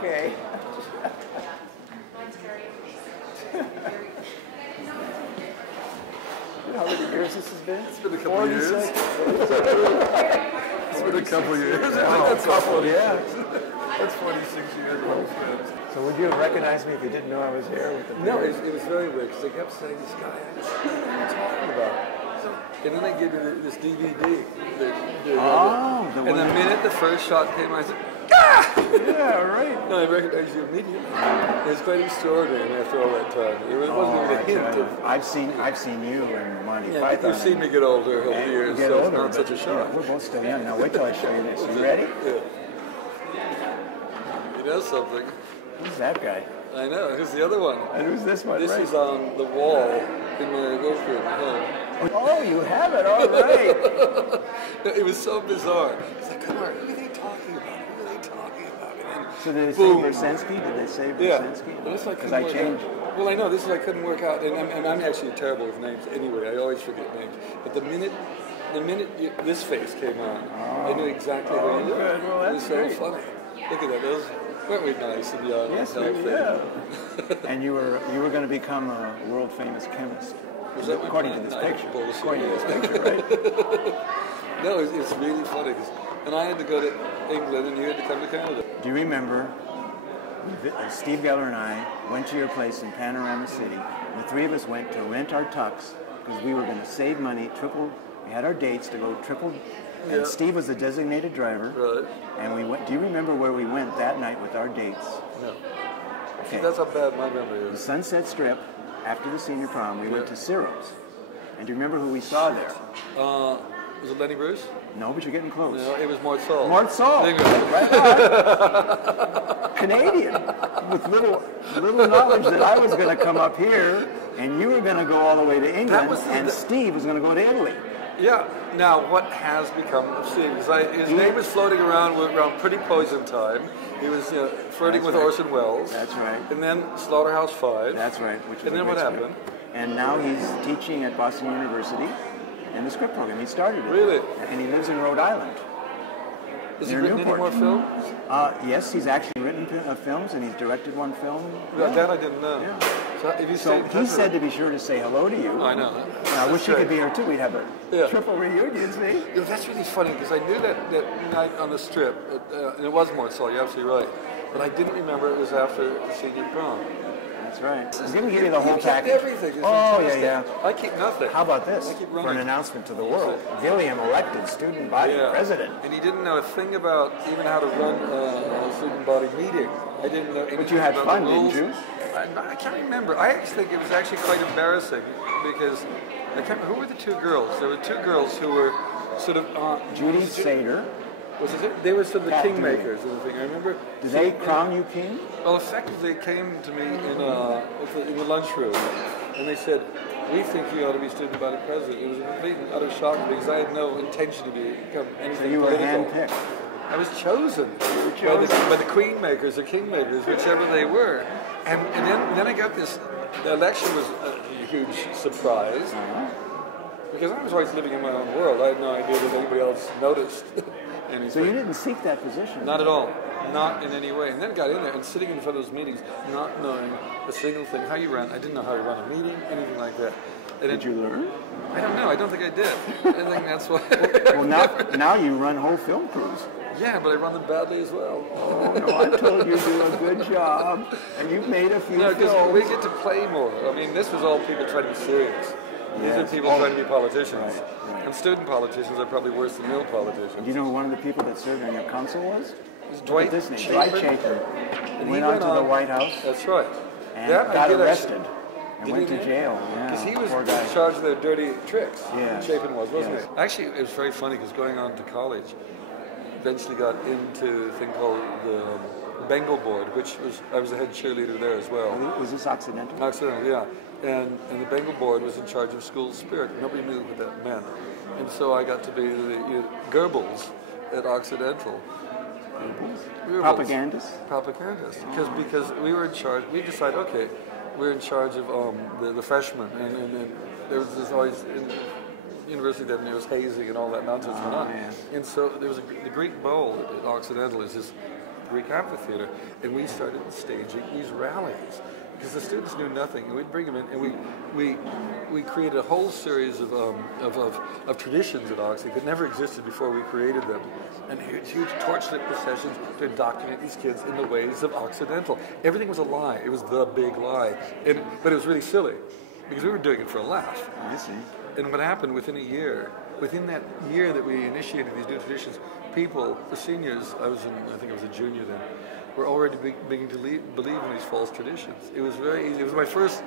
okay. You know how many years this has been? It's been a couple of years. It's been a couple of years. That's a couple, yeah. That's 46 years. So would you have recognized me if you didn't know I was here? With the No, it was very weird because they kept saying, this guy, what are you talking about? And then they gave me this DVD. And the minute the first shot came, I said, ah! Yeah, right. No, I recognized you immediately. It was quite extraordinary after all that time. It wasn't even a hint of... I've seen you and Monty Python. You've seen me get older over the years, so it's not such a shock. Yeah, we're both still young. Now wait till I show you this. You ready? Yeah. You know something? Who's that guy? I know. Who's the other one? And who's this one? This is on the wall in my workroom at home. Oh, you have it. All right. It was so bizarre. It's like, come on, who are they talking about? Who are they talking about? And then, so did they say Brzezinski? Did they say Brzezinski? Yeah. Because I changed. Well, I know. This is I couldn't work out. And I'm actually terrible with names anyway. I always forget names. But the minute this face came on, I knew exactly who you were. Well, it was so funny. Look at that. Those weren't we nice and young? Yes, we were. And you were going to become a world famous chemist. According to this picture. According to this picture, right? No, it's really funny. And I had to go to England and you had to come to Canada. Do you remember Steve Geller and I went to your place in Panorama City. The three of us went to rent our tux because we were going to save money, we had our dates to go triple. And Steve was the designated driver. Right. And we went. Do you remember where we went that night with our dates? No. Okay. See, that's how bad my memory is. The Sunset Strip, after the senior prom, we went to Ciro's. And do you remember who we saw there? Was it Lenny Bruce? No, but you're getting close. No, it was Mort Saul. Mort Saul. Right on. Canadian. With little knowledge that I was going to come up here, and you were going to go all the way to England, and Steve was going to go to Italy. Yeah. Now, what has become of Steve? His name was floating around Pretty Poison Time. He was flirting with Orson Welles. That's right. And then Slaughterhouse-Five. That's right. And then what happened? And now he's teaching at Boston University in the script program. He started it. Really? And he lives in Rhode Island. Has he written any more films? Yes, he's actually written films, and he's directed one film. That I didn't know. Yeah. So he said to be sure to say hello to you. I know. I wish you could be here too. We'd have a triple reunion, see? That's really funny because I knew that night on the strip, and it was Mort Saul, you're absolutely right. But I didn't remember it was after the senior prom. That's right. I'm going to give you the whole package. Everything. Yeah. I keep nothing. How about this? For an announcement to the world. Gilliam elected student body president. And he didn't know a thing about even how to run a student body meeting. I didn't know anything. But you had fun, didn't you? I can't remember. I actually think it was actually quite embarrassing because I can't remember. Who were the two girls? There were two girls who were sort of... Judy Sater. Was it? They were sort of the kingmakers of the thing. I remember. Did they crown you king? Well, effectively, they came to me in the lunchroom, and they said, "We think you ought to be student body president." It was a complete and utter shock because I had no intention to become anything so you were political. handpicked. I was chosen by the queen makers or king makers, whichever they were, and then I got this. The election was a huge surprise because I was always living in my own world. I had no idea that anybody else noticed. Anything. So you didn't seek that position? Not at all. Not in any way. And then got in there and sitting in front of those meetings, not knowing a single thing. How you run. I didn't know how you run a meeting, anything like that. And did you learn? I don't know. I don't think I did. I think that's why. Well, now you run whole film crews. Yeah, but I run them badly as well. Oh, no, I told you do a good job. And you've made a few films. Because we get to play more. I mean, this was all people trying to be serious. These are people trying to be politicians. Right. And student politicians are probably worse than mill politicians. Do you know who one of the people that served on your council was? Dwight Chapin. He went on to the White House. That's right. And got arrested. And went to jail. Because he was in charge of their dirty tricks. Yeah. Chapin was, wasn't he? Actually, it was very funny because going on to college, eventually got into a thing called the Bengal Board, which I was the head cheerleader there as well. Was this Occidental? Occidental, yeah. And the Bengal Board was in charge of school spirit. Nobody knew what that meant. And so I got to be the Goebbels at Occidental. Propagandists? Propagandists. Because we were in charge, we decided, okay, we're in charge of the freshmen. And there was always, in university then there was hazing and all that nonsense went on. Man. And so there was the Greek bowl at Occidental is this Greek amphitheater, and we started staging these rallies because the students knew nothing, and we'd bring them in, and we created a whole series of traditions at Oxley that never existed before we created them, and huge torchlit processions to indoctrinate these kids in the ways of Occidental. Everything was a lie. It was the big lie, but it was really silly because we were doing it for a laugh. I see. And what happened within a year, within that year that we initiated these new traditions, people, the seniors, I think I was a junior then, were already beginning to believe in these false traditions. It was very easy. It was my first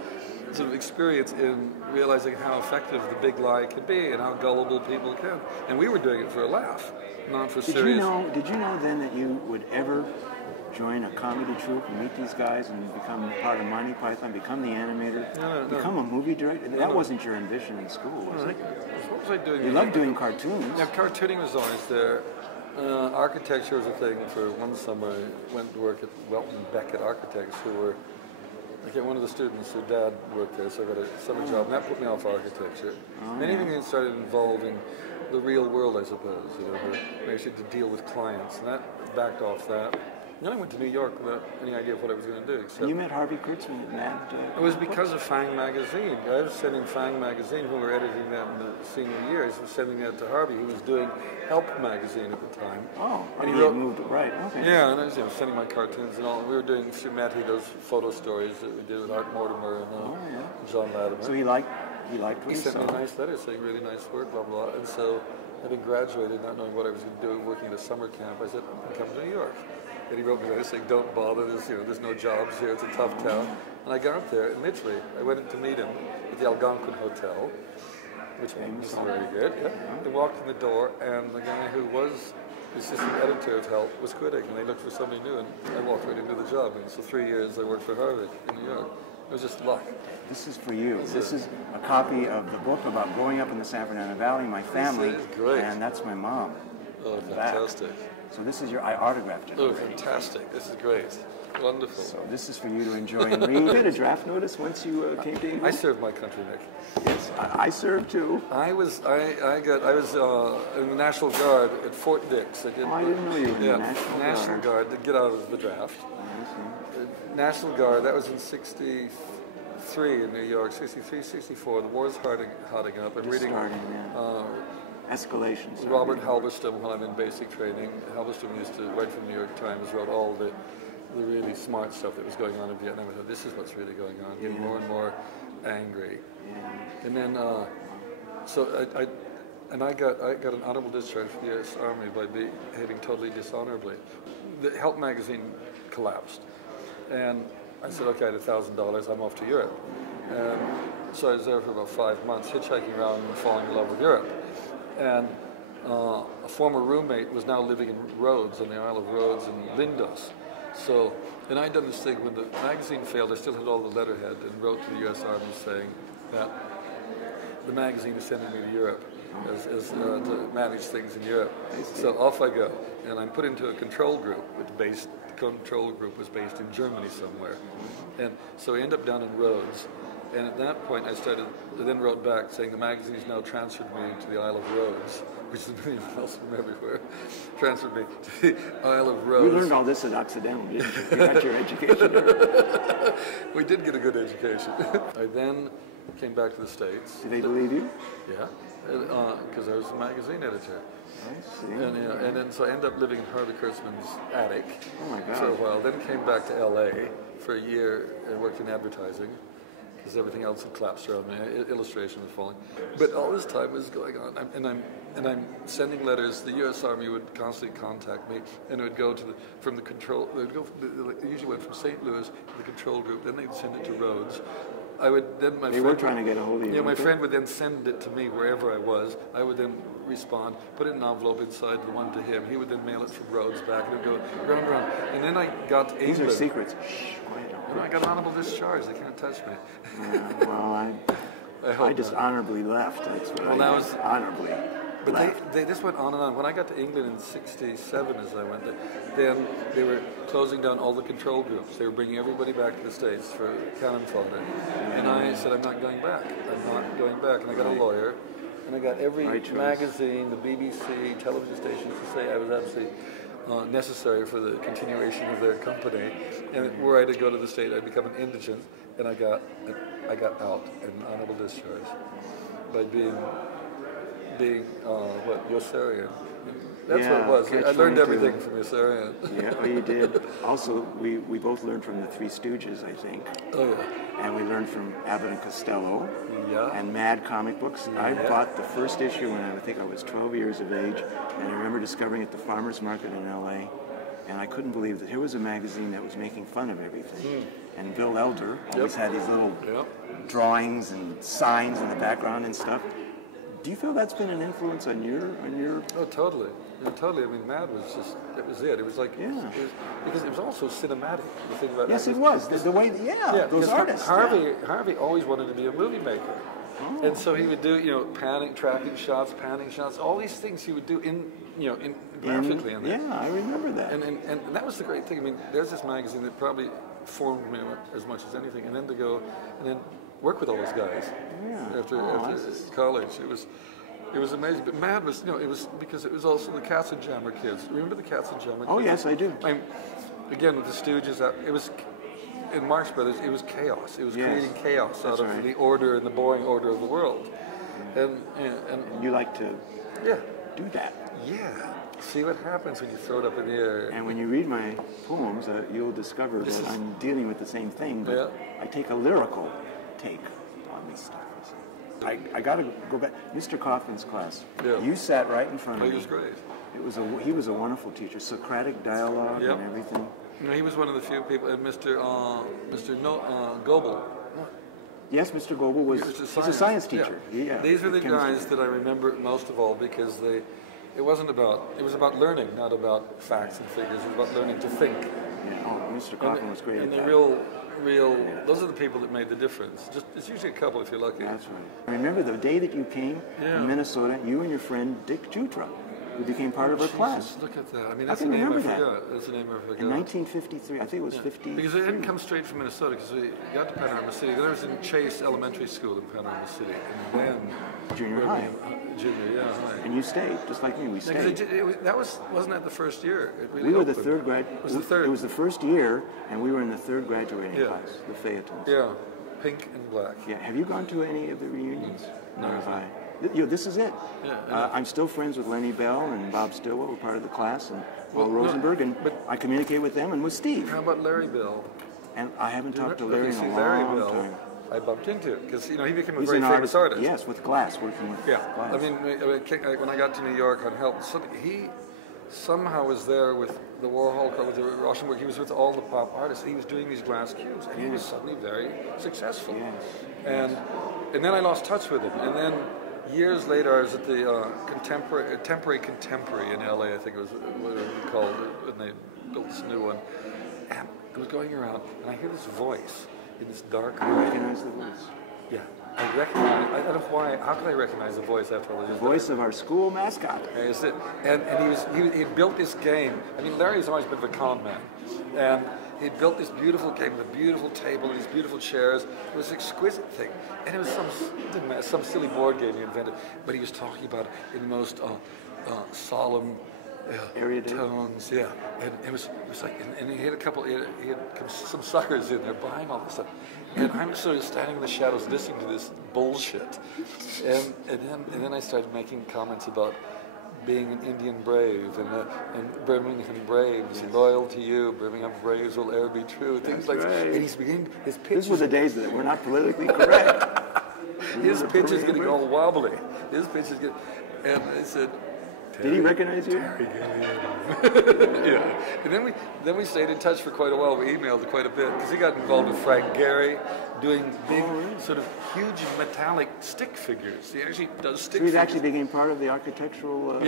sort of experience in realizing how effective the big lie can be and how gullible people can. And we were doing it for a laugh, not for serious. Did you know then that you would ever join a comedy troupe and meet these guys and become part of Monty Python, become the animator, become a movie director? That wasn't your ambition in school, was it? What was I doing? You loved doing cartoons. Yeah, cartooning was always there. Architecture was a thing. For one summer, I went to work at Welton Beckett Architects, who were, one of the students, her dad worked there, so I got a summer job, and that put me off architecture. Anything that started involving the real world, I suppose, actually to deal with clients, and that backed off that. And then I went to New York without any idea of what I was going to do. And you met Harvey Kurtzman at Mad. It was because of Fang magazine. I was sending Fang magazine, when we were editing that in the senior years, was sending that to Harvey, who was doing Help magazine at the time. Oh, and he had moved, right, okay. Yeah, and I was sending my cartoons and all. We were doing those photo stories that we did with Art Mortimer and John Latimer. So he liked what he sent me a nice letter saying really nice work, blah, blah, blah. And so, having graduated, not knowing what I was going to do, working at a summer camp, I said, I'm coming to New York. And he wrote me a letter saying, don't bother, there's no jobs here, it's a tough town. And I got there, and literally, I went in to meet him at the Algonquin Hotel, which was very good. Yeah. I walked in the door, and the guy who was the assistant editor of Help was quitting, and they looked for somebody new, and I walked right into the job. And so 3 years I worked for Harvey in New York. It was just luck. This is for you. This is a copy of the book about growing up in the San Fernando Valley, my family. This is great. And that's my mom. Oh, fantastic. So this is I autographed it. Oh, fantastic. This is great. Wonderful. So this is for you to enjoy and read. You had a draft notice once you came to England? I served my country, Nick. Yes, I served too. I was in the National Guard at Fort Dix. I didn't know you were in the National Guard to get out of the draft. National Guard, that was in 63 in New York, 63, 64. The war's hotting up. I'm reading Escalation. Robert Halberstam when I'm in basic training. Halberstam used to write for the New York Times, wrote all the really smart stuff that was going on in Vietnam. I thought, this is what's really going on, getting more and more angry. Yeah. And then, I got an honorable discharge from the U.S. Army by behaving totally dishonorably. The Help magazine collapsed. And I said, okay, I had $1,000, I'm off to Europe. And so I was there for about 5 months, hitchhiking around and falling in love with Europe. And a former roommate was now living in Rhodes, on the Isle of Rhodes in Lindos. So, and I'd done this thing when the magazine failed, I still had all the letterhead and wrote to the U.S. Army saying that the magazine is sending me to Europe to manage things in Europe. So off I go, and I'm put into a control group, the control group was based in Germany somewhere. And so I end up down in Rhodes. And at that point, I then wrote back saying the magazine has now transferred me to the Isle of Rhodes, which is a million miles from everywhere. Transferred me to the Isle of Rhodes. You learned all this at Occidental, didn't you? You got your education there. We did get a good education. I then came back to the States. Did they believe you? Yeah, because I was a magazine editor. I see. And then so I ended up living in Harvey Kurtzman's attic for a while. Then came back to L.A. for a year and worked in advertising, because everything else had collapsed around me. Illustration was falling. But all this time was going on, and I'm sending letters. The U.S. Army would constantly contact me, and it would go to from the control. It would go. It usually went from St. Louis to the control group. Then they'd send it to Rhodes. They were trying to get a hold of you. Yeah, my friend would then send it to me wherever I was. I would then respond, put it in an envelope inside the one to him. He would then mail it from Rhodes back, and it would go round and round. And then I got to England. These are secrets. Shh, quiet down. And I got an honorable discharge. They can't touch me. I just honorably left. That's what I did. Honorably. But they just went on and on. When I got to England in 67, as I went there, then they were closing down all the control groups. They were bringing everybody back to the States for cannon fodder. And I said, I'm not going back. I'm not going back. And I got a lawyer. And I got every magazine, the BBC, television stations to say I was absolutely necessary for the continuation of their company. And were I to go to the state, I'd become an indigent, and I got out in honorable discharge by being Yossarian. That's what it was. I learned everything from Yossarian. Yeah, well, you did. Also, we both learned from the Three Stooges, I think. Oh, yeah. And we learned from Abbott and Costello. Yeah. And Mad comic books. Yeah. I bought the first issue when I think I was 12 years of age, and I remember discovering it at the farmer's market in L.A., and I couldn't believe that here was a magazine that was making fun of everything. And Bill Elder always had these little drawings and signs in the background and stuff. Do you feel that's been an influence on your? Oh, totally. Yeah, totally. I mean, Mad was just, it was it. It was like, because it was also cinematic. The thing about yes, it was. The way, those artists. Harvey always wanted to be a movie maker. Oh. And so he would do, panning shots, all these things he would do graphically in there. Yeah, I remember that. And that was the great thing. I mean, there's this magazine that probably formed me as much as anything. And then to go, and then work with all those guys after college. It was amazing. But Mad was, it was because it was also the Katzenjammer kids. Remember the Katzenjammer kids? Oh, yes, I do. Again, with the Stooges, it was, in Marx Brothers, it was chaos. It was creating chaos out of the order and the boring order of the world. And you like to do that. Yeah. See what happens when you throw it up in the air. And when you read my poems, you'll discover that I'm dealing with the same thing, but I take a lyrical take on these stuff. I got to go back. Mr. Kaufman's class. Yeah. You sat right in front of me. He was great. He was a wonderful teacher. Socratic dialogue and everything. He was one of the few people. And Mr. Goebel. Yes, Mr. Goebel was. He's a science teacher. Yeah. These are the guys that I remember most of all because it was about learning, not about facts and figures. It was about learning to think. Yeah. Oh, Mr. Kaufman was great. And at the that. Those are the people that made the difference. It's usually a couple if you're lucky. That's right. I remember the day that you came in Minnesota, you and your friend Dick Jutra, who became part of our class. Look at that. I mean, that's a name I forgot. That's a name I forgot. In 1953, I think it was 50. Because it didn't come straight from Minnesota, because we got to Panorama City. Then I was in Chase Elementary School in Panorama City, and then junior high. High. And you stayed, just like me. We stayed. Wasn't that the first year? We were the third grad. It was the third. It was the first year, and we were in the third graduating class, the Phaetons. Yeah, pink and black. Yeah. Have you gone to any of the reunions? No. Have I? This is it. Yeah, I'm still friends with Lenny Bell and Bob Stilwell, who are part of the class, and Paul Rosenberg, and I communicate with them and with Steve. How about Larry Bell? And I haven't talked to Larry in a long time. I bumped into it because he became a very famous artist. Yes, with glass, working with glass. I mean, when I got to New York on help, he somehow was there with the Warhol crowd, with the Rauschenberg. He was with all the pop artists. He was doing these glass cubes, and he was suddenly very successful. Yes. And then I lost touch with him. And then years later, I was at the Temporary Contemporary in LA, I think it was what it was called, when they built this new one. And I was going around, and I hear this voice in this dark room. I recognize the voice. Yeah. I don't know why. How could I recognize the voice after all this? The voice of our school mascot. Is it? And he built this game. I mean, Larry's always been a con man, and he built this beautiful game with a beautiful table and these beautiful chairs. It was an exquisite thing, and it was some silly board game he invented. But he was talking about it in the most solemn tones, and it was like, and he had some suckers in there buying all this stuff, and I'm sort of standing in the shadows listening to this bullshit, and then I started making comments about being an Indian brave and Birmingham Braves, loyal to you, Birmingham Braves will ever be true, things like that. And he's beginning his pitch. These were the days that were not politically correct. His pitch is getting all wobbly. And I said, did he recognize you? Yeah. And then we stayed in touch for quite a while. We emailed quite a bit because he got involved with Frank Gehry doing big, sort of huge metallic stick figures. He actually does stick figures. So he actually became part of the architectural...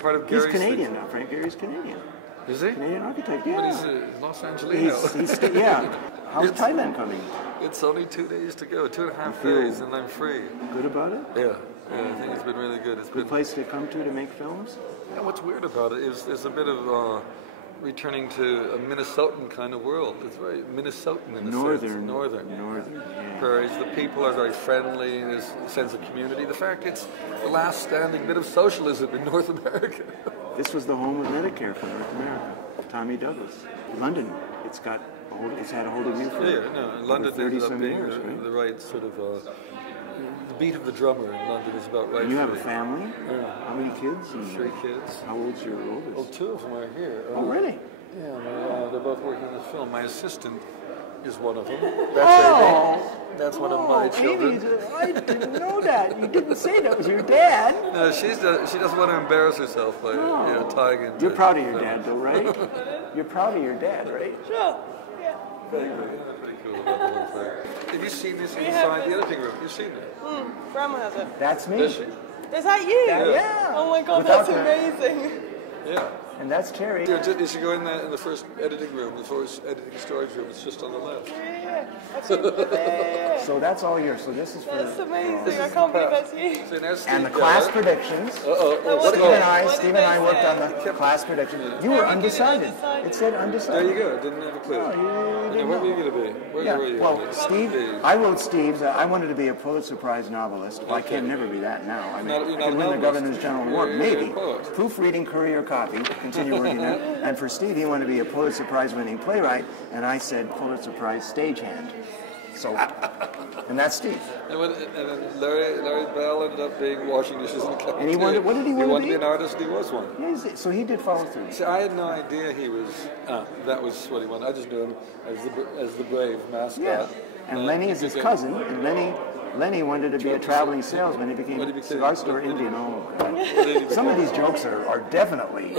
part of Gary's... He's Canadian now. Frank Gehry's Canadian. Is he? Canadian architect, yeah. But he's a Los Angelino. Yeah. How's Thailand coming? It's only 2 days to go, 2.5 days, and I'm free. Good about it? Yeah, I think it's been really good. It's good place to come to make films? Yeah, what's weird about it is there's a bit of returning to a Minnesotan kind of world. It's very Minnesotan in a sense. Northern. Yeah. Whereas the people are very friendly, there's a sense of community. The fact it's the last standing bit of socialism in North America. This was the home of Medicare for North America. Tommy Douglas. London, it's had a hold of you for London 30 ended up some being years, right? the right sort of the beat of the drummer in London is about right. And you for have a me. family? Yeah. How many kids? 3 kids. How old's your oldest? Well, 2 of them are here. Oh, really? Yeah, they're both working on this film. My assistant is one of them. That's Oh! Amy. That's one of my children. I didn't know that. You didn't say that was your dad. No, she doesn't want to embarrass herself by tying into. You're proud of your dad, though, right? You're proud of your dad, right? Sure. Yeah. Pretty cool about the whole thing. Have you seen this inside the editing room? You've seen it? Grandma has it. That's me. Does she? Is that you? Yeah. Oh my god, Without that's her. amazing. Yeah. And that's Terry. You should go in the first editing room, the first editing storage room. It's just on the left. Yeah. I've seen it there. So that's all yours. So this is for... That's amazing. I can't believe that's you. So now Steve And the Geller. class predictions. What Steve did and I they worked say? on the class predictions. You were undecided. It said There undecided. you go. Didn't have a clue. No, you didn't Where were know. you going to be? Where Yeah, were you? well, Steve, I wrote Steve's. I wanted to be a Pulitzer Prize novelist. Well, I can never be that now. I mean, You're I not can a win the novelist. Governor's General Award, You're maybe. a poet. Proofreading, courier, copy, continue working that. And for Steve, he wanted to be a Pulitzer Prize winning playwright, and I said Pulitzer Prize stagehand. So, and that's Steve. And then Larry Bell ended up being washing dishes in the cafeteria. And he wanted, what did he want He to wanted be? to be an artist, and he was one. So he did follow through. See, I had no idea he was. That was what he wanted. I just knew him as the brave mascot. Yeah. And Lenny is his cousin, and Lenny wanted to be a traveling salesman. He became a cigar store Indian. Oh, God. Some of these jokes are definitely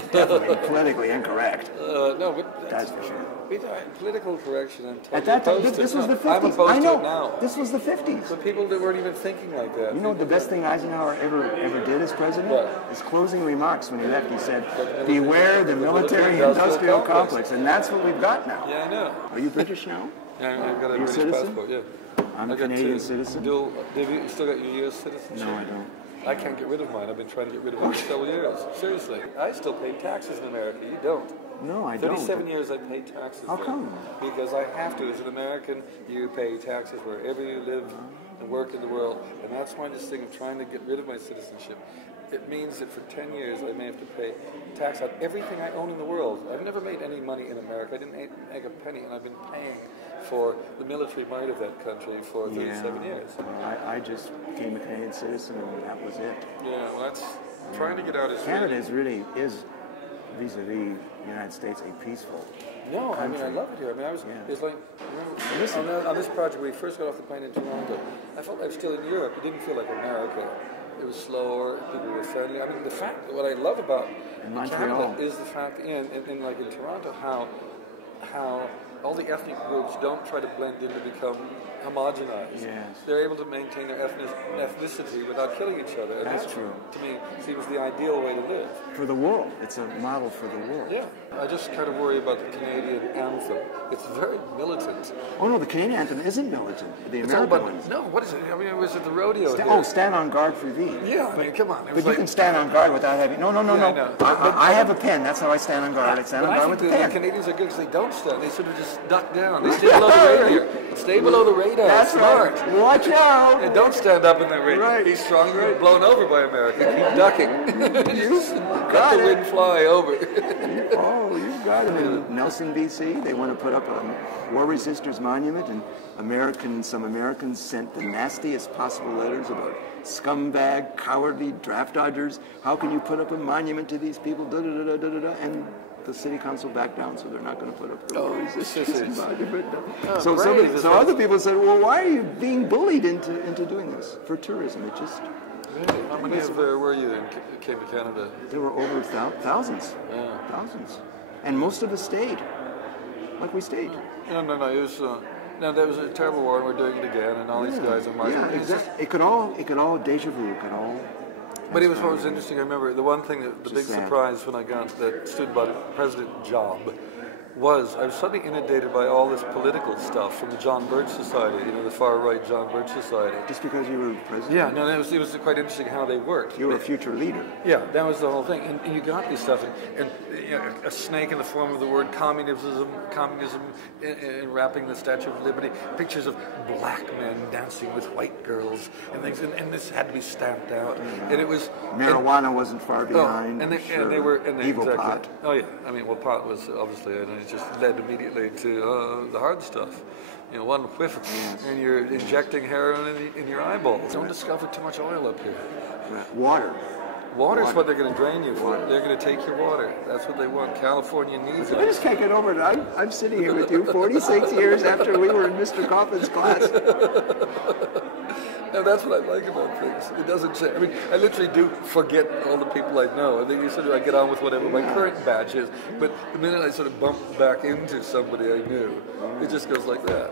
politically incorrect. No, but That's for sure. Political correction. I'm totally At that time, opposed to this it. was the 50s. I'm opposed I to know. it now. This was the 50s. But people that weren't even thinking like that. You know the best thing Eisenhower ever did as president? What? His closing remarks when he left, he said, "Beware the military-industrial complex," and that's what we've got now. Yeah, I know. Are you British now? Yeah, I've got a Are you a British citizen? passport. Yeah. I'm a I got Canadian two. citizen. Dual. Have you still got your U.S. citizenship? No, I don't. I can't get rid of mine. I've been trying to get rid of it for several years. Seriously. I still pay taxes in America. You don't. No, I don't. 37 years I paid taxes How there. come? Because I have to. As an American, you pay taxes wherever you live and work in the world. And that's why this thing of trying to get rid of my citizenship, it means that for 10 years I may have to pay tax on everything I own in the world. I've never made any money in America. I didn't make a penny, and I've been paying for the military might of that country for 37 years. I just became a Canadian citizen, and that was it. Yeah, well, that's trying to get out is Canada is vis-a-vis the United States, a peaceful No, I country. mean, I love it here. I mean, it's like, on this project, when we first got off the plane in Toronto, I felt I was still in Europe. It didn't feel like America. It was slower, people were friendly. I mean, the fact, what I love about Canada is the fact, in Toronto, how all the ethnic groups don't try to blend in to become homogenized. Yes. They're able to maintain their ethnicity without killing each other. And That's true. To me, seems the ideal way to live. For the world. It's a model for the world. Yeah. I just kind of worry about the Canadian anthem. It's very militant. Oh, no, the Canadian anthem isn't militant. The It's all American about, ones. no, what is it? I mean, it was at the rodeo here. Stand on guard for thee. Yeah, I mean, come on. It But was you like, can stand on guard without having... No. I know. I have a pen. That's how I stand on guard. I stand on but I guard with think the the pen. Canadians are good because they don't stand. They sort of just duck down. They stay below the radar. Stay below the radar. That's Smart. right. Watch out. And don't stand up in the radar. Right. Be stronger. Blown over by America. Keep ducking. got Let the it. wind fly over. Oh, you've got it. In Nelson, B.C., they want to put up a War Resisters monument, and some Americans sent the nastiest possible letters about scumbag, cowardly draft dodgers. How can you put up a monument to these people? And the city council backed down, so they're not going to put up the War Resisters monument. So other people said, well, why are you being bullied into doing this? For tourism. It just... How many of there were you that came to Canada? There were over thousands. Yeah. Thousands. And most of us stayed. Like we stayed. No. It was. No, that was a terrible war, and we're doing it again. And all these guys are marching. Yeah, exactly. It could all deja vu. It could all. But it was what was interesting. I remember the one thing, the big sad. surprise when I got that stood by President Job was I was suddenly inundated by all this political stuff from the John Birch Society, the far right John Birch Society. Just because you were president? Yeah, no, it was quite interesting how they worked. You were a future leader. Yeah, that was the whole thing. And you got this stuff, and a snake in the form of the word communism, and wrapping the Statue of Liberty, pictures of black men dancing with white girls and things, and this had to be stamped out. And it was marijuana wasn't far behind. And they were evil exactly, pot. Oh yeah, I mean, well, pot was obviously, and it just led immediately to the hard stuff. One whiff, and you're injecting heroin in your eyeballs. Don't discover too much oil up here. Water. Water's what they're going to drain you for. They're going to take your water. That's what they want. California needs it. I just can't get over it. I'm sitting here with you 46 years after we were in Mr. Coffin's class. No, that's what I like about things. It doesn't change. I mean, I literally do forget all the people I know. I think I get on with whatever my current badge is. But the minute I sort of bump back into somebody I knew, it just goes like that.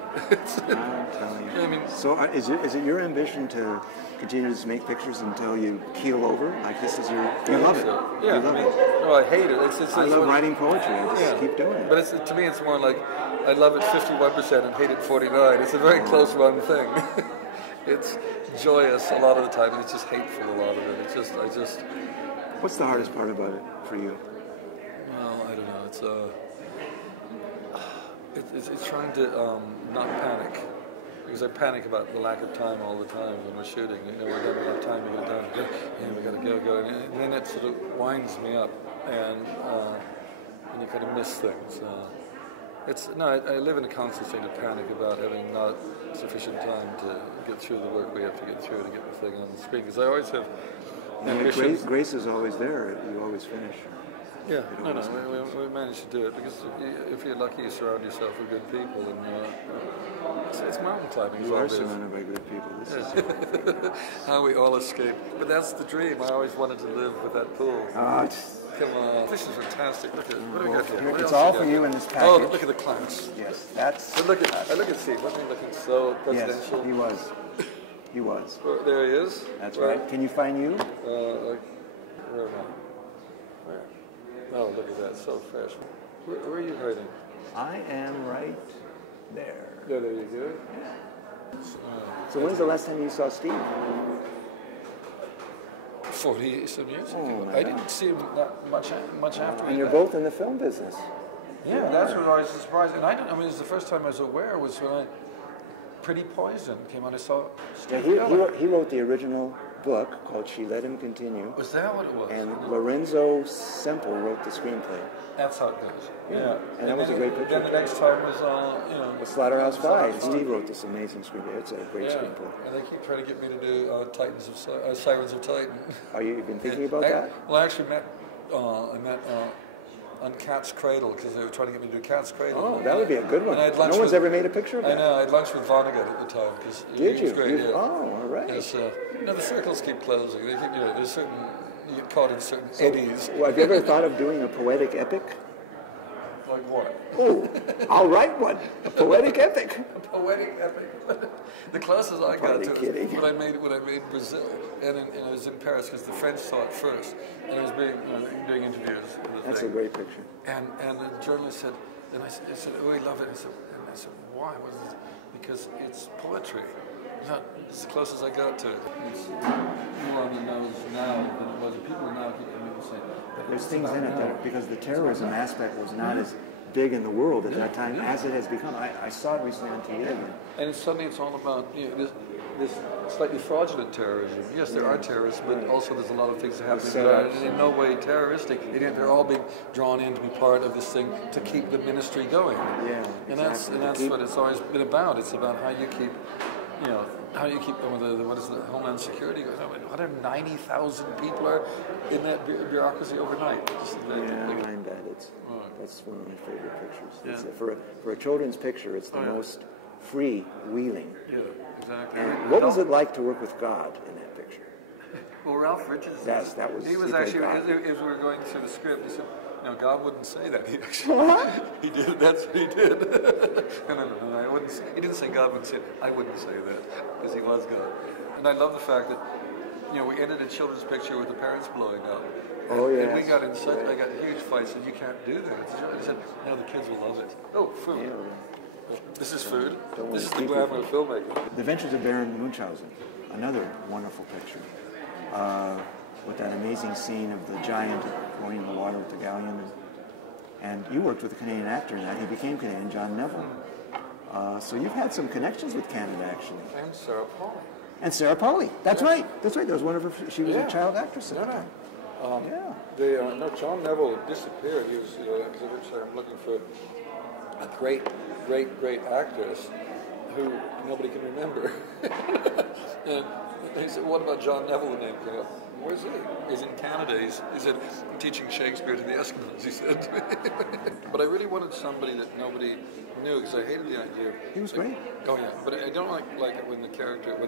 I'm telling you. I mean, so is it your ambition to continue to just make pictures until you keel over? Like this is you love it. Yeah, you love it. No, I hate it. I love writing poetry. I just keep doing it. But to me, it's more like I love it 51% and hate it 49%. It's a very close run thing. It's joyous a lot of the time, and it's just hateful a lot of it. I just. What's the hardest part about it for you? Well, I don't know. It's trying to not panic, because I panic about the lack of time all the time when we're shooting. We're done enough time to get done. We got to go, and then it sort of winds me up, and you kind of miss things. I live in a constant state of panic about having not sufficient time to get through the work we have to get through to get the thing on the screen. Because I always have ambitions. Grace is always there. You always finish. Yeah, we managed to do it because if you're lucky, you surround yourself with good people, and it's mountain climbing. You are surrounded by good people. This is how we all escape. But that's the dream. I always wanted to live with that pool. Come on, this is fantastic. Look at what do we got here? It's all for you in this package. Oh, look at the class. Yes, that's. But look at Steve. Wasn't he looking so presidential? Yes, he was. He was. Well, there he is. That's right. Can you find you? Where am I? Where? Oh, look at that. So fresh. Where are you hiding? I am right there. Yeah, there you go. So when's the last time you saw Steve? 40-some years ago. I didn't see him that much after. And you're both in the film business. Yeah, that's what I was surprised. And it was the first time I was aware was when Pretty Poison came out. I saw Steve he wrote the original book called She Let Him Continue. Was that what it was? And Lorenzo Semple wrote the screenplay. That's how it goes. Yeah. And that was a great picture. Then the next time was, The Slaughterhouse Five. Steve wrote this amazing screenplay. It's a great screenplay. And they keep trying to get me to do Sirens of Titan. Are you been thinking about that? Well, I actually met on Cat's Cradle because they were trying to get me to do Cat's Cradle. Oh, that would be a good one. No one's ever made a picture of that. I know. I had lunch with Vonnegut at the time because he was great. Yeah. Oh, all right. Yes, the circles keep closing. They keep, there's certain you get caught in certain eddies. Well, have you ever thought of doing a poetic epic? Like what? Oh, I'll write one. A poetic epic. A poetic epic. The closest I got to it was when I made Brazil, and I was in Paris because the French saw it first, and I was doing interviews. That's a great picture. And the journalist said, and I said, oh, I love it. And I said, why? What is it? Because it's poetry. It's as close as I got to it. It's more on the nose now than it was. People now keep coming and saying, there's things in it that, because the terrorism aspect was not as big in the world at that time as it has become. I saw it recently on TV. And suddenly it's all about this slightly fraudulent terrorism. Yes, there are terrorists, but also there's a lot of things happening that are in no way terroristic. They're all being drawn in to be part of this thing to keep the ministry going. Yeah, and that's what it's always been about. It's about how you keep. How you keep them with what is the Homeland Security? 190,000 people are in that bureaucracy overnight. I find that that's one of my favorite pictures. Yeah. For a children's picture, it's the most freewheeling. Yeah, exactly. And what was it like to work with God in that picture? Well, Ralph Richards. He was actually as we were going through the script. He said, "No, God wouldn't say that." He actually he did. That's what he did. No, I wouldn't. He didn't say God wouldn't say it. I wouldn't say that because he was God. And I love the fact that we ended a children's picture with the parents blowing up, Oh, And yes. we got in such, I got huge fights, and you can't do that. I said, now the kids will love it. Oh, food. This is food. This is the glamour of filmmaking. The Adventures of Baron Munchausen, another wonderful picture. With that amazing scene of the giant pouring in the water with the galleon. And you worked with a Canadian actor in that. He became Canadian, John Neville. So you've had some connections with Canada, actually. And Sarah Polley. And Sarah Polley. That's right. That's right. That was one of her. She was a child actress at the time. No, John Neville disappeared. He was, I'm looking for a great actress who nobody can remember. And he said, what about John Neville? The name came up. Where's he? He's in Canada. He said, teaching Shakespeare to the Eskimos, he said. But I really wanted somebody that nobody knew, because I hated the idea. He was great. Oh, yeah. But I don't like it when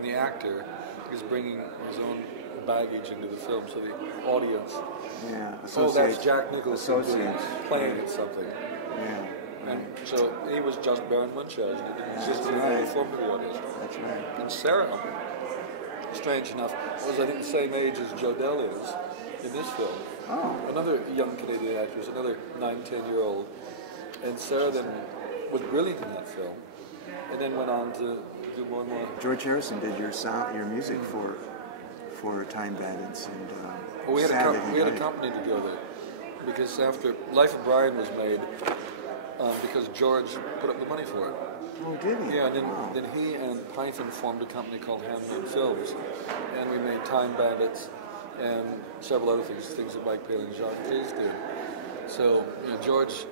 the actor is bringing his own baggage into the film, so the audience, that's Jack Nicholson playing at something. Yeah. And so he was just Baron Munchausen. It didn't exist in any form of the audience. That's right. And Sarah, strange enough, was I think the same age as Jodelle is in this film. Oh. Another young Canadian actress, another 9-10-year-old. And Sarah then was brilliant in that film, and then went on to do more and more. George Harrison did your music for Time Bandits and we had a company together, because after Life of Brian was made, because George put up the money for it. Oh, did he? Yeah, and then he and Python formed a company called Handmade Films, and we made Time Bandits and several other things that Mike Palin and Jean Cleese did. So George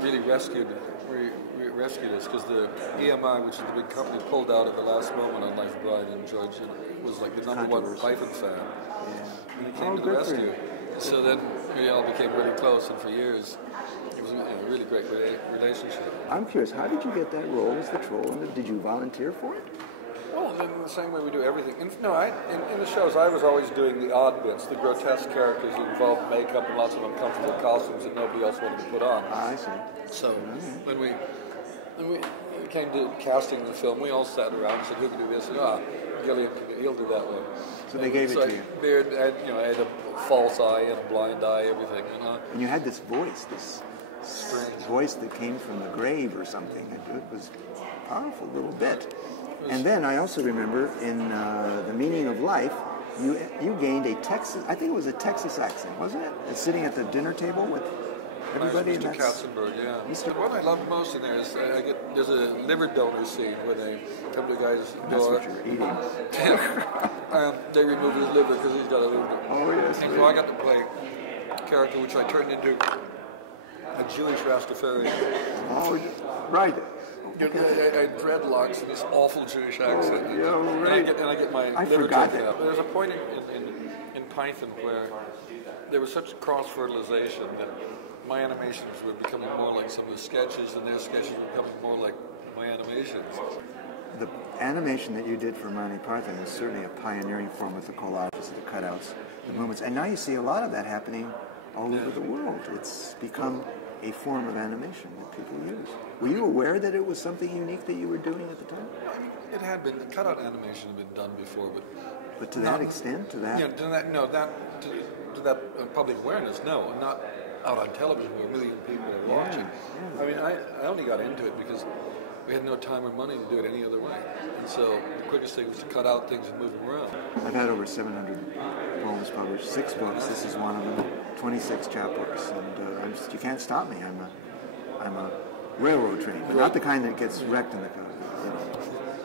really rescued us, because the EMI, which is the big company, pulled out at the last moment on Life of Brian, and George was like the #1 Python fan. Yeah. And he came to the rescue. So then we all became really close, and for years it was a really great relationship. I'm curious, how did you get that role as the troll? And did you volunteer for it? Well, in the same way we do everything. In the shows, I was always doing the odd bits, the grotesque characters that involved makeup and lots of uncomfortable costumes that nobody else wanted to put on. I see. So when we came to casting the film, we all sat around and said, who can do this? Gilliam, he'll do that one. So they gave it to you. Beard, I had a false eye and a blind eye, everything. And you had this voice, this strange voice that came from the grave or something. It was a powerful little bit. And then I also remember in The Meaning of Life, you gained a Texas, I think it was a Texas accent, wasn't it? Sitting at the dinner table with everybody. Mr. Katzenberg, yeah. What I love most in there is there's a liver donor scene where they come to a guy's door. That's what you're eating. They remove his liver because he's got a liver. Oh, yes. And so I got to play a character which I turned into a Jewish Rastafarian. Oh, right. I had dreadlocks and this awful Jewish accent. Right. And I get my liver taken out. There's a point in Python where there was such cross-fertilization that my animations were becoming more like some of the sketches, and their sketches were becoming more like my animations. The animation that you did for Monty Python is certainly a pioneering form with the collages, the cutouts, the movements. And now you see a lot of that happening all over the world. It's become a form of animation that people use. Were you aware that it was something unique that you were doing at the time? I mean, it had been. Cutout animation had been done before, but to that extent, to that? Yeah, to that public awareness, no, not out on television where a million people are watching. Yeah. I mean, I only got into it because we had no time or money to do it any other way. And so the quickest thing was to cut out things and move them around. I've had over 700 poems published, 6 books. This is one of them, 26 chapbooks, and you can't stop me. I'm a railroad train, but not the kind that gets wrecked in the car.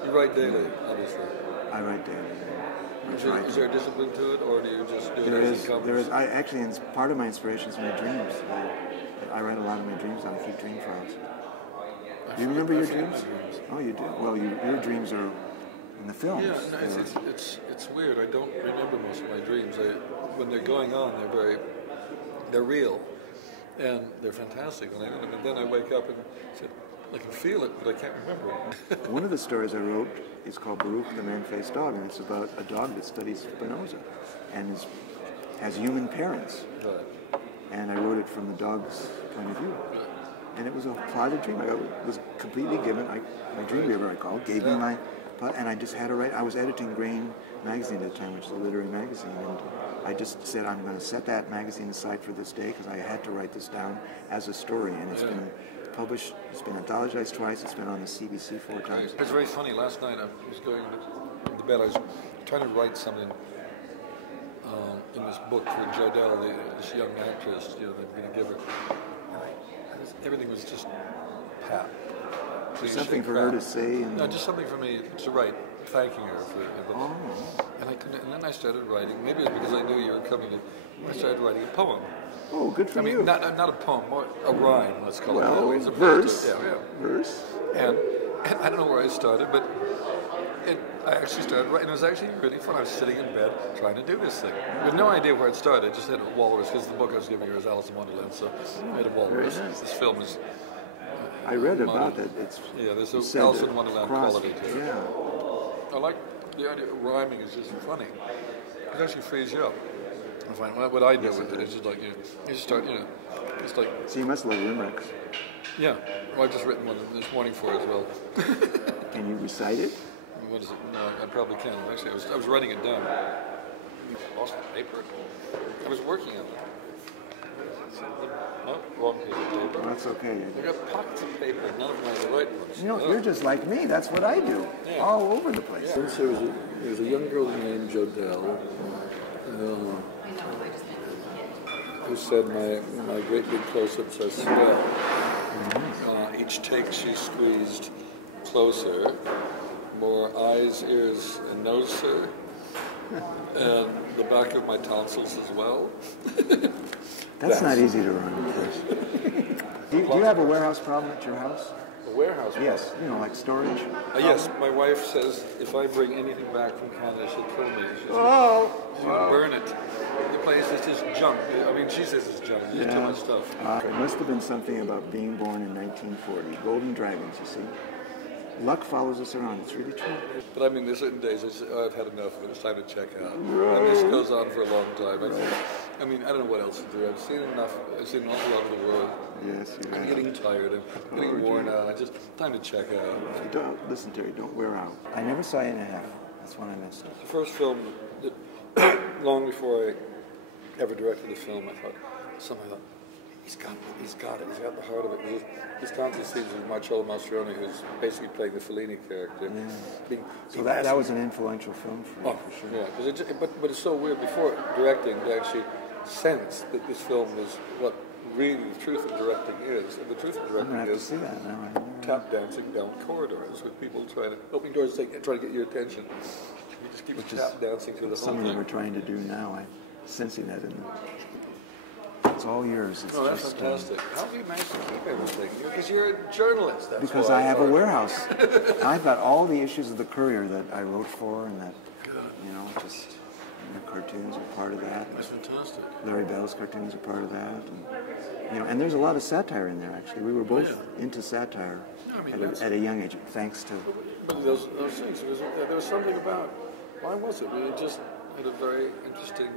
You write daily, obviously. I write daily. Is there a discipline to it, or do you just do it as it comes? There is. Part of my inspiration is my dreams. I write a lot of my dreams down. I keep dream files. Do you remember your dreams? Oh, you do. Well, your dreams are in the films. Yeah, it's weird. I don't remember most of my dreams. When they're going on, they're real, and they're fantastic. And then I wake up and say, I can feel it, but I can't remember it. One of the stories I wrote is called Baruch the Man-Faced Dog, and it's about a dog that studies Spinoza and has human parents. Right. And I wrote it from the dog's point of view. And it was a plotted dream. I was completely given, my Dreamweaver I called, gave me and I just had to write. I was editing Grain magazine at the time, which is a literary magazine, and I just said I'm going to set that magazine aside for this day because I had to write this down as a story, and it's been published, it's been anthologized twice, it's been on the CBC 4 times. It's very funny. Last night I was going to bed. I was trying to write something in this book for Jodelle, this young actress, you know, they're going to give her. And everything was just pat. Something for her to say? No, just something for me to write, thanking her for it. And I couldn't, and then I started writing. Maybe it was because I knew you were coming in. I started writing a poem. Oh, good for you. Not a poem, more a rhyme, let's call it that way. It's a verse. Verse. And I don't know where I started, but I actually started writing. It was actually really fun. I was sitting in bed trying to do this thing. With no idea where it started. I just had a walrus, because the book I was giving her is Alice in Wonderland, so I had a walrus. This film is... I read about it. There's a Alice in Wonderland quality to it. Yeah. I like the idea of rhyming is just funny. It actually frees you up. I find what I do with it is just like you just start, it's like. So you must love limericks. Yeah. Well, I've just written one this morning for it as well. Can you recite it? What is it? No, I probably can. Actually, I was writing it down. I lost the paper. I was working on it. No, wrong piece of paper. That's okay. I got pockets of paper, none of them are the right ones. You know, you're just like me. That's what I do. Yeah. All over the place. Yeah. There was a young girl named Jodelle who said my great big close-ups are swell. Each take she squeezed closer, more eyes, ears, and nose, sir, and the back of my tonsils as well. That's not easy to run, of course. Do you have a warehouse problem at your house? A warehouse problem? Yes, like storage. Yes, my wife says if I bring anything back from Canada, she'll kill me. She's gonna burn it. The place is just junk. I mean, she says it's junk. There's too much stuff. It must have been something about being born in 1940. Golden dragons, you see. Luck follows us around. It's really true. But I mean, there's certain days I say, I've had enough of it. It's time to check out. And this goes on for a long time. I mean, I don't know what else to do. I've seen enough. I've seen an awful lot of the world. Yes, you have. I'm getting tired. I'm getting worn out. Time to check out. Don't listen, Terry. Don't wear out. I never saw you in a half. That's when I missed it. The first film, that, long before I ever directed a film, I thought, he's got it. He's got the heart of it. His constant scenes with Marcello Mastroianni, who's basically playing the Fellini character. Yeah. So that was an influential film for you, for sure. Yeah, but it's so weird before directing to actually sense that this film was what really the truth of directing is. And the truth of directing is see that now. tap dancing down corridors with people opening doors, trying to get your attention. You just keep tap dancing through the whole thing. Something we're trying to do now. I'm sensing that in it's all yours. It's that's fantastic. How do you manage to keep everything? Because you're a journalist. That's because I have a warehouse. I've got all the issues of the Courier that I wrote for, and that just cartoons are part of that. That's fantastic. Larry Bell's cartoons are part of that, and there's a lot of satire in there. Actually, we were both into satire at a young age, thanks to. But those things. There was something about. Why was it? We just had a very interesting.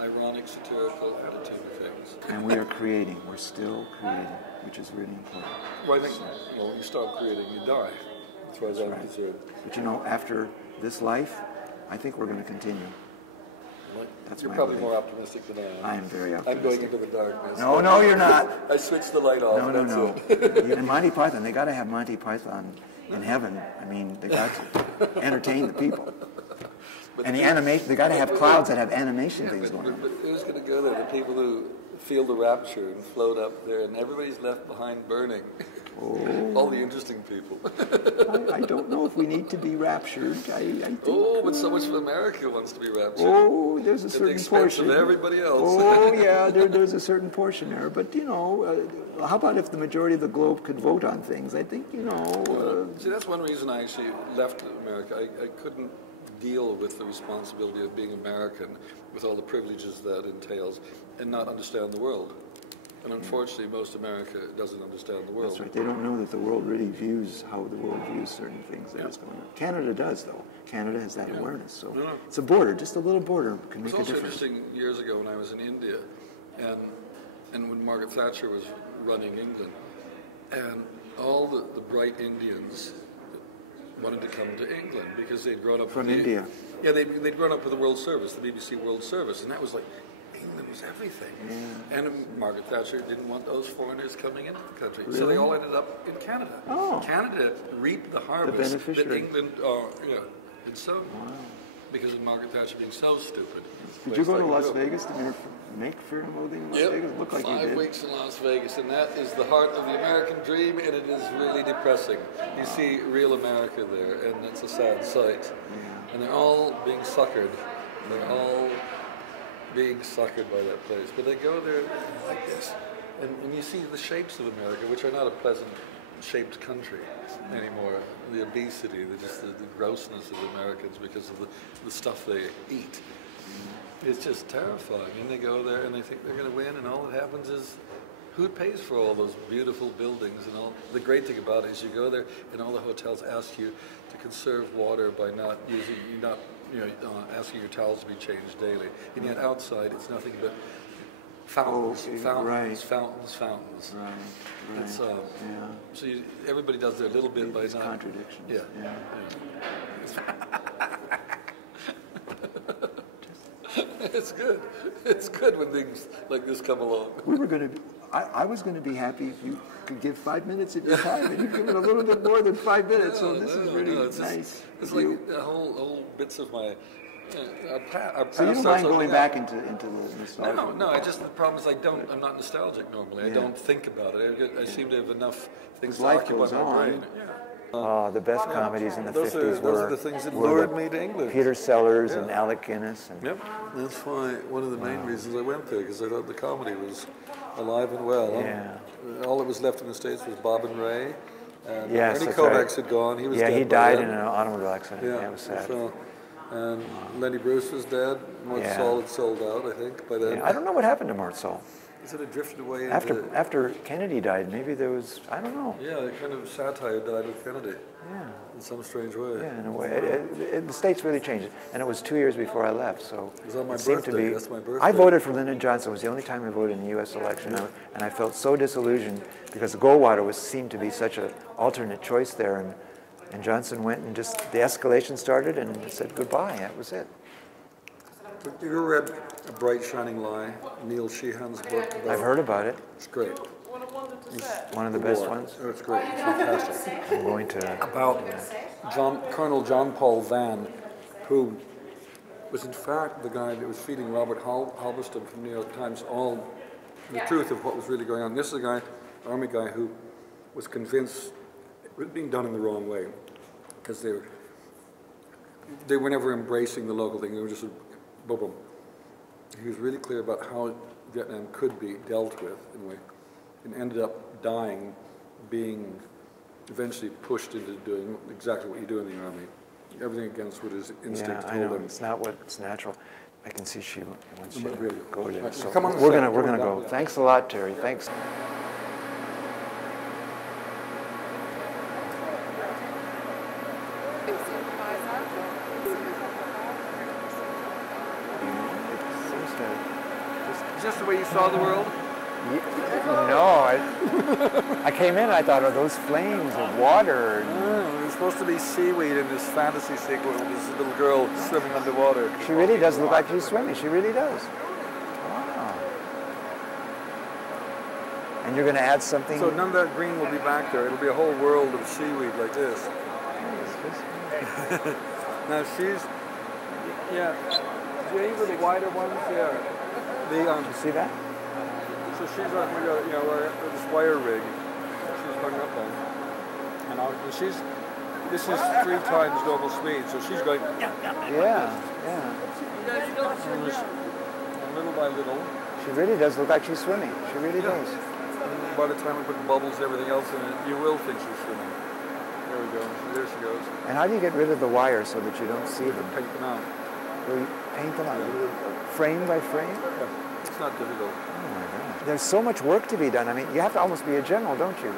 Ironic, satirical attitude to things. And we are creating. We're still creating, which is really important. Well, I think when you stop creating, you die. As far as I'm concerned. But after this life, I think we're going to continue. That's You're probably more optimistic than I am. I am very optimistic. I'm going into the darkness. No, you're not. I switched the light off. No. And Monty Python, they got to have Monty Python in heaven. I mean, they got to entertain the people. And the animation, they got to have clouds that have animation things going on. But who's going to go there? The people who feel the rapture and float up there, and everybody's left behind burning. Oh. All the interesting people. I don't know if we need to be raptured. I think. But so much of America wants to be raptured. Oh, there's a certain at the expense portion. of everybody else. Oh, yeah, there's a certain portion there. But, how about if the majority of the globe could vote on things? I think, See, that's one reason I actually left America. I couldn't deal with the responsibility of being American with all the privileges that entails and not understand the world. And unfortunately, most America doesn't understand the world. That's right. They don't know that the world really views how the world views certain things that is going on. Canada does, though. Canada has that awareness. So it's a border, just a little border can make a difference. It was also interesting years ago when I was in India and when Margaret Thatcher was running England, and all the bright Indians wanted to come to England because they'd grown up from India. Yeah, they'd grown up with the World Service, the BBC World Service, and that was like, England was everything. Yeah. And Margaret Thatcher didn't want those foreigners coming into the country. Really? So they all ended up in Canada. Oh. Canada reaped the harvest that beneficiary. England had sown. Wow. Because of Margaret Thatcher being so stupid. Did you go to Las Vegas to make Fear and Loathing in Las Vegas? It looked like you did. 5 weeks in Las Vegas, and that is the heart of the American dream, and it is really depressing. You see real America there, and it's a sad sight. Yeah. And they're all being suckered. They're all being suckered by that place. But they go there like this, and you see the shapes of America, which are not a pleasant shaped country anymore. The obesity, the grossness of the Americans because of the stuff they eat. It's just terrifying. And they go there and they think they're going to win, and all that happens is who pays for all those beautiful buildings and all? The great thing about it is you go there and all the hotels ask you to conserve water by not asking your towels to be changed daily. And yet outside it's nothing but fountains, fountains. Right. It's, so everybody does their little bit by not... contradictions. Yeah. It's good. It's good when things like this come along. I was going to be happy if you could give 5 minutes of your time, and you've given a little bit more than 5 minutes, so this is really nice. It's like whole bits of my... Our so you don't mind going back into the nostalgia? No. The problem is I'm not nostalgic normally. I don't think about it. I seem to have enough things to occupy my brain. The best comedies in the 50s those are the things that lured me to England. Peter Sellers and Alec Guinness. Yep, that's why one of the main reasons I went there, because I thought the comedy was alive and well. Yeah. All that was left in the States was Bob and Ray. And yes, Ernie Kovacs had gone. He was dead. He died in an automobile accident. Yeah, it was sad. And Lenny Bruce was dead. Mort Saul had sold out, I think, by then. Yeah, I don't know what happened to Mort Saul. He sort of drifted away after Kennedy died. Maybe there was, I don't know. Yeah, kind of satire died with Kennedy. Yeah. In some strange way. Yeah, in a way. The States really changed it. And it was 2 years before I left, so it was on my birthday. That's my birthday. I voted for Lyndon Johnson. It was the only time I voted in the U.S. election. And I felt so disillusioned because Goldwater seemed to be such an alternate choice there. And Johnson went and just, the escalation started and said goodbye. That was it. Have you ever read A Bright Shining Lie, Neil Sheehan's book? I've heard about it. It's great. It's one of the best ones. Oh, it's great. It's fantastic. I'm going to... About Colonel John Paul Vann, who was in fact the guy that was feeding Robert Halberstam from the New York Times all the truth of what was really going on. This is a guy, Army guy, who was convinced it was being done in the wrong way because they were never embracing the local thing. They were just boom. He was really clear about how Vietnam could be dealt with in a way, and ended up dying, being eventually pushed into doing exactly what you do in the Army. Everything against what his instinct told him. It's not what's natural. I can see she wants you to really go there. Right, So come on, we're gonna go. Thanks a lot, Terry. Thanks. Is this the way you saw the world? No, I came in and I thought, those flames of water? It was supposed to be seaweed in this fantasy sequence with this little girl swimming underwater. She really does look like she's swimming. She really does. Wow. And you're going to add something? So none of that green will be back there. It'll be a whole world of seaweed like this. Now she's, these are the wider ones, you see that? So she's on, this wire rig she's hung up on. And this is 3 times normal speed, so she's going... Yeah. And little by little. She really does look like she's swimming. She really does. And by the time we put bubbles and everything else in it, you will think she's swimming. There we go. There she goes. And how do you get rid of the wire so that you don't see them? Paint them out. Paint them out? Frame by frame? Yeah. It's not difficult. Oh my God. There's so much work to be done. I mean, you have to almost be a general, don't you?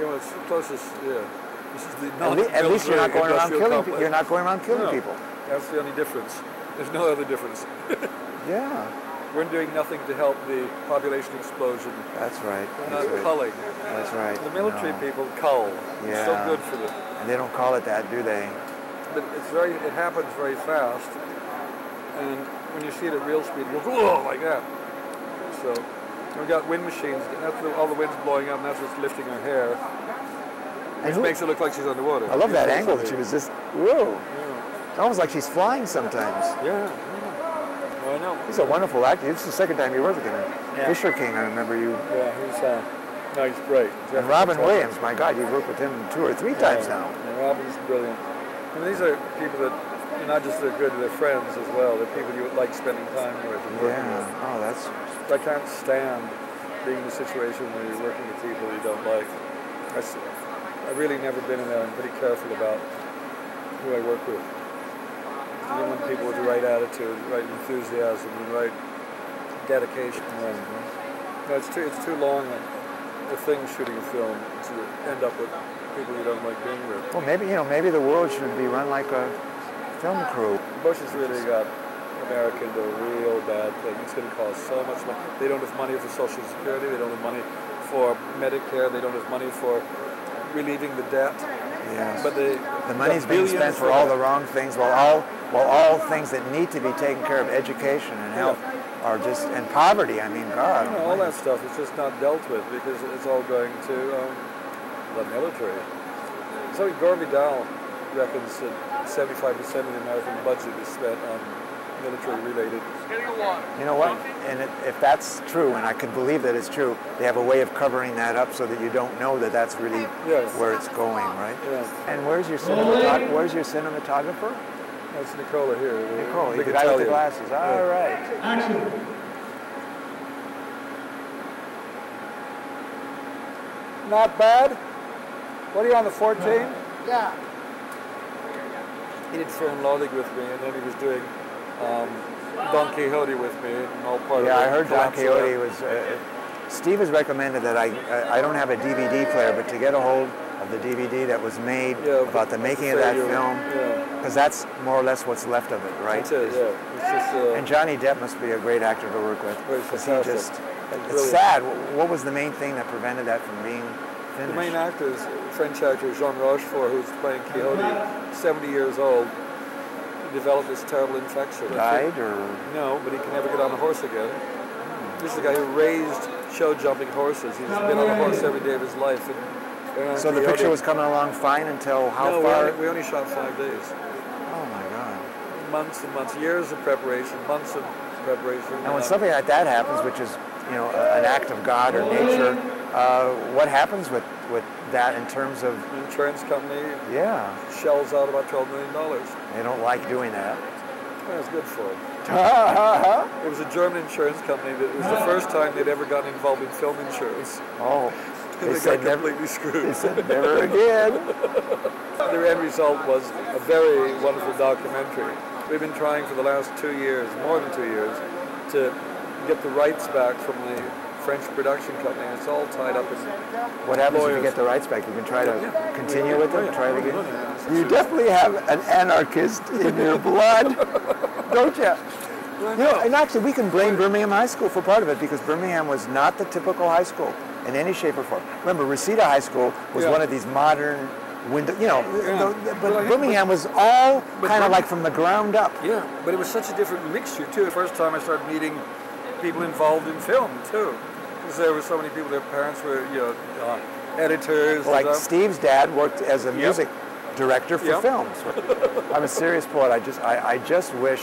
Yeah, well, it's the closest, This is the at least you're not going around killing people. You're not going around killing people. That's the only difference. There's no other difference. Yeah. We're doing nothing to help the population explosion. That's right. We're not culling. That's right. The military people cull. Yeah. It's so good for them. And they don't call it that, do they? but it happens very fast. And when you see it at real speed, it goes, whoa, like that. So we've got wind machines, and all the wind's blowing up, and that's what's lifting her hair, which makes it look like she's underwater. I love that angle that she was just, whoa. Yeah. It's almost like she's flying sometimes. Yeah. Well, I know. He's a wonderful actor. This is the second time you worked with him. Yeah. Fisher King, I remember you. Yeah, he's great. And Robin Williams, my God, you've worked with him 2 or 3 times now. Yeah, Robin's brilliant. I mean, these are people that, not just they're good, they're friends as well. They're people you would like spending time with. And working with. Oh, that's... I can't stand being in a situation where you're working with people you don't like. I've really never been in there. I'm pretty careful about who I work with. You want people with the right attitude, the right enthusiasm, the right dedication. No, it's too long a thing shooting a film to end up with people you don't like being with. Well, maybe the world should be run like a film crew. Bush has really got America into a real bad thing. It's going to cost so much money. They don't have money for Social Security. They don't have money for Medicare. They don't have money for relieving the debt. Yes. But the money's being spent for all the wrong things, while all things that need to be taken care of, education and health, are just, and poverty. I mean, God. All that stuff is just not dealt with because it's all going to the military. So Gore Vidal reckons that 75% of the American budget is spent on military-related. You know what? And if that's true, and I can believe that it's true, they have a way of covering that up so that you don't know that that's really where it's going, right? Yes. And where's your cinematographer? That's Nicola here. Nicola, the guy with the glasses. All right. Action. Not bad. What are you on, the 14? Yeah. He did Fear and Loathing with me, and then he was doing Don Quixote with me, and all part of it. Yeah, I heard Don Quixote was... Steve has recommended that I don't have a DVD player, but to get a hold of the DVD that was made about the making of that film, because that's more or less what's left of it, right? That's it, yeah. It's just, and Johnny Depp must be a great actor to work with. It's It's sad. What was the main thing that prevented that from being finished? The main actor is French actor Jean Rochefort, who's playing Quixote, 70 years old. He developed this terrible infection. Died or? No, but he can never get on a horse again. This is the guy who raised show-jumping horses. He's been on a horse every day of his life. And so the picture was coming along fine until how far? We only shot 5 days. Oh my God. Months and months, years of preparation, months of preparation. And when something like that happens, which is, an act of God or nature, what happens with that in terms of... The insurance company shells out about $12 million. They don't like doing that. Well, it's good for them. It was a German insurance company that it was the first time they'd ever gotten involved in film insurance. Oh. They got completely screwed. They said never again. The end result was a very wonderful documentary. We've been trying for the last 2 years, more than 2 years, to get the rights back from the French production company. And it's all tied up in What happens lawyers. if you get the rights back? You can try to continue with it, try it again? You definitely have an anarchist in your blood, don't you? And actually, we can blame Birmingham High School for part of it because Birmingham was not the typical high school in any shape or form. Remember, Reseda High School was one of these modern window, but Birmingham was all kind of like from the ground up. Yeah, but it was such a different mixture too. The first time I started meeting people involved in film too, because there were so many people. Their parents were, editors. Like Steve's dad worked as a music director for films. I'm a serious poet. I just wish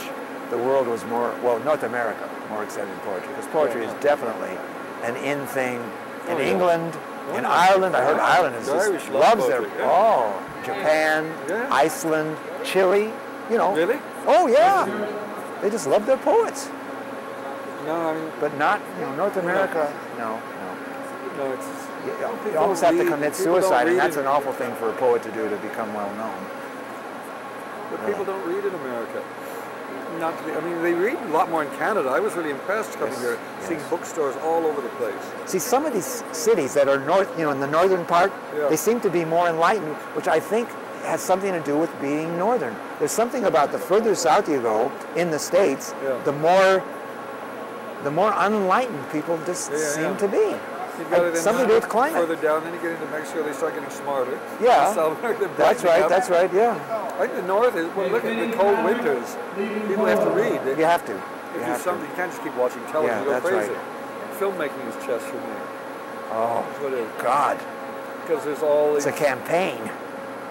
the world was more, North America, more accepting poetry, because poetry is definitely an in thing in England, in Ireland. I heard Ireland is just loves their Japan, Iceland, Chile. Really? Oh yeah, they just love their poets. No, I mean, but not North America. No. No, it's you almost have to commit suicide, and that's an awful thing for a poet to do to become well known. But people don't read in America. They read a lot more in Canada. I was really impressed coming here, seeing bookstores all over the place. See, some of these cities that are in the northern part, they seem to be more enlightened, which I think has something to do with being northern. There's something about the further south you go in the States, the more unenlightened people just seem to be. You've got it in something to do with climate. Further down, then you get into Mexico, they start getting smarter. Yeah. So they're That's brightening right. up. That's right. Yeah. I think the north is, well, look at the cold winters. People have to read. You have to. You something. You can't just keep watching television. Yeah, You go that's crazy. right. Filmmaking is chess for me. Oh, That's what it is. God. Because there's all It's these... a campaign.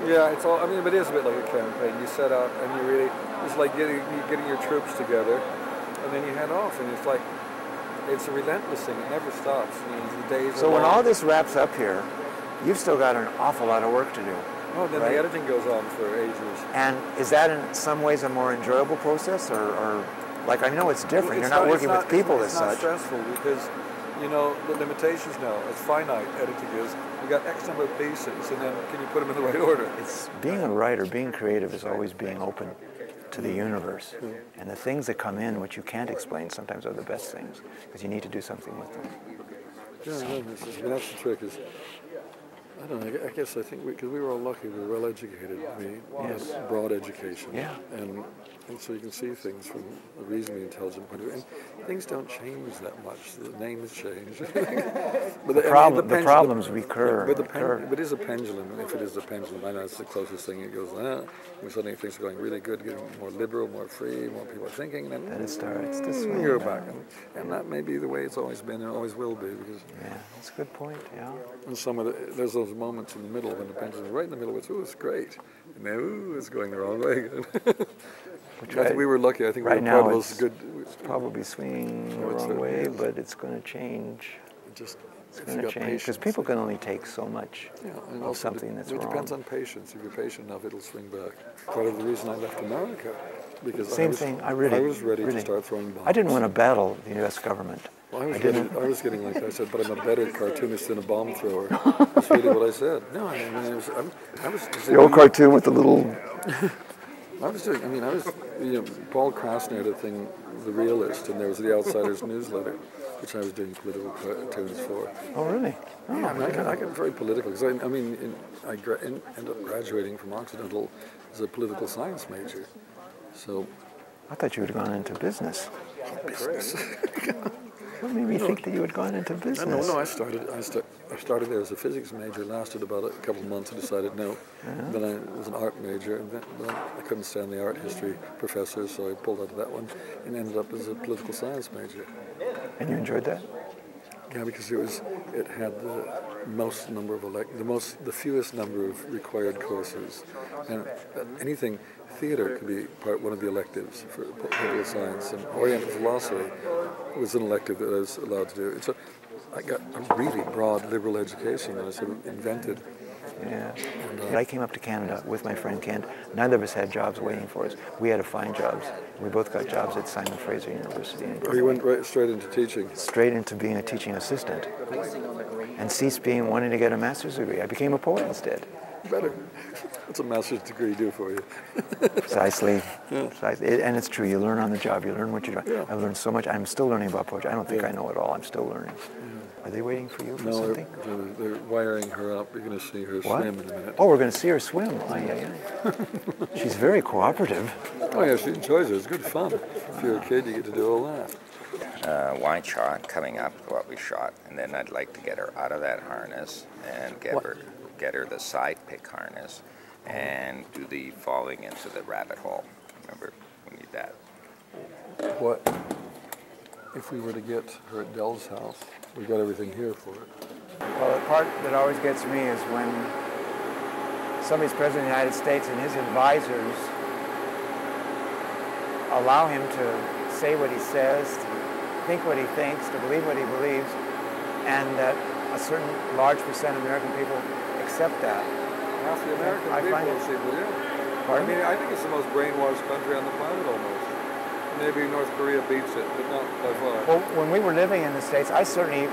Yeah, it's all. I mean, it is a bit like a campaign. You set out and you really, it's like getting your troops together, and then you head off, and it's like, it's a relentless thing. It never stops. I mean, the days. So are when long. all this wraps up here, you've still got an awful lot of work to do. Oh, then right? the editing goes on for ages. And is that in some ways a more enjoyable process, or like I know it's different. You're not working with people as such. It's not stressful because, you know, the limitations now. It's finite. Editing is. You got X number of pieces, and then can you put them in the right order? It's being a writer, being creative is always being open to the universe. And the things that come in, which you can't explain, sometimes are the best things, because you need to do something with them. Yeah, that's the trick is, I don't know, I guess I think because we were all lucky, we were well educated, we had broad education. Yeah. And so you can see things from a reasonably intelligent point of view. And things don't change that much. The names change. But the problems recur. But it is a pendulum, and if it is a pendulum, I know it's the closest thing. It goes, and suddenly things are going really good, getting more liberal, more free, more people are thinking. And then it starts to swing. You go back. And that may be the way it's always been and always will be. Because yeah, that's a good point, yeah. And there's those moments in the middle when the pendulum is right in the middle, which, it's great. And now, it's going the wrong way again. We were lucky. I think right we were now part of it's those good. Probably swinging the wrong way, but it's going to change. It's going to change because people can only take so much of something that's wrong. It depends on patience. If you're patient enough, it'll swing back. Part of the reason I left America because I was ready to start throwing bombs. I didn't want to battle the U.S. government. Well, I was getting like I said, but I'm a better cartoonist than a bomb thrower. That's really what I said. No, I mean, I was the old cartoon with the little. Paul Krasner had a thing, The Realist, and there was the Outsiders newsletter, which I was doing political cartoons for. Oh, really? Oh, yeah, I got very political, because I ended up graduating from Occidental as a political science major. So. I thought you would have gone into business. Business. What made me think that you had gone into business? No, I started there as a physics major, lasted about a couple of months and decided no. Then I was an art major, and then I couldn't stand the art history professor, so I pulled out of that one and ended up as a political science major. And you enjoyed that? Yeah, because it had the fewest number of required courses, and anything. Theater could be one of the electives for political science, and Oriental philosophy was an elective that I was allowed to do. And so I got a really broad liberal education that I sort of invented. Yeah. And I came up to Canada with my friend Kent. Neither of us had jobs waiting for us. We had to find jobs. We both got jobs at Simon Fraser University. You went right straight into teaching? Straight into being a teaching assistant. And ceased wanting to get a master's degree. I became a poet instead. Better. What's a master's degree do for you? Precisely. And it's true. You learn on the job. You learn what you're doing. Yeah. I've learned so much. I'm still learning about poetry. I don't think I know it all. I'm still learning. Are they waiting for you for something? No, they're wiring her up. You're going to see her swim in a minute. Oh, we're going to see her swim. She's very cooperative. Oh, yeah, she enjoys it. It's good fun. If you're a kid, you get to do all that. Wine shot coming up, what we shot, and then I'd like to get her out of that harness and get her the side pick harness and do the falling into the rabbit hole. Remember, we need that. What if we were to get her at Dell's house? We got everything here for it. Well, the part that always gets me is when somebody's president of the United States and his advisors allow him to say what he says, to think what he thinks, to believe what he believes, and that a certain large percent of American people accept that. Half the American people seem to do. Pardon? I mean, I think it's the most brainwashed country on the planet almost. Maybe North Korea beats it, but not by far. Well, when we were living in the States, I certainly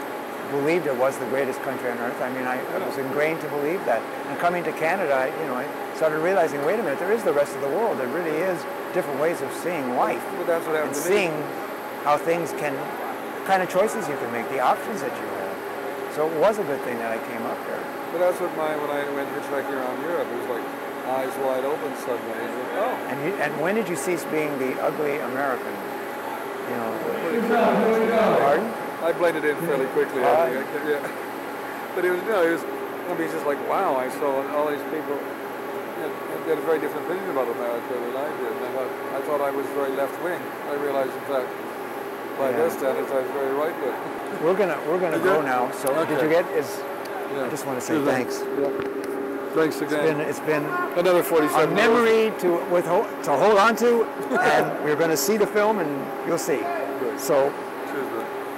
believed it was the greatest country on earth. I mean, I was ingrained to believe that. And coming to Canada, I started realizing, wait a minute, there is the rest of the world. There really is different ways of seeing life. Well, that's what happened and to me. seeing how things kind of choices you can make, the options that you have. So it was a good thing that I came up here. But that's what when I went hitchhiking around Europe, it was like eyes wide open suddenly. And when did you cease being the ugly American? Pardon? I blended in fairly quickly. I think. Yeah. But it was, he's just like, wow, I saw all these people had a very different opinion about America than I did. And I thought I was very left-wing. I realized, in fact, by their standards, I was very right-wing. We're gonna go now. So did you get? I just want to say thanks. Yeah. Thanks again. It's been another 47 a memory to hold on to, and we're going to see the film, and you'll see. Good. So,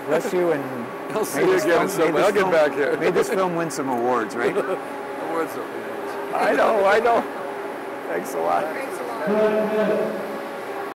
bless you, and I'll see you again someday. I'll get back here. May this film win some awards, right? Awards. I know. Thanks a lot.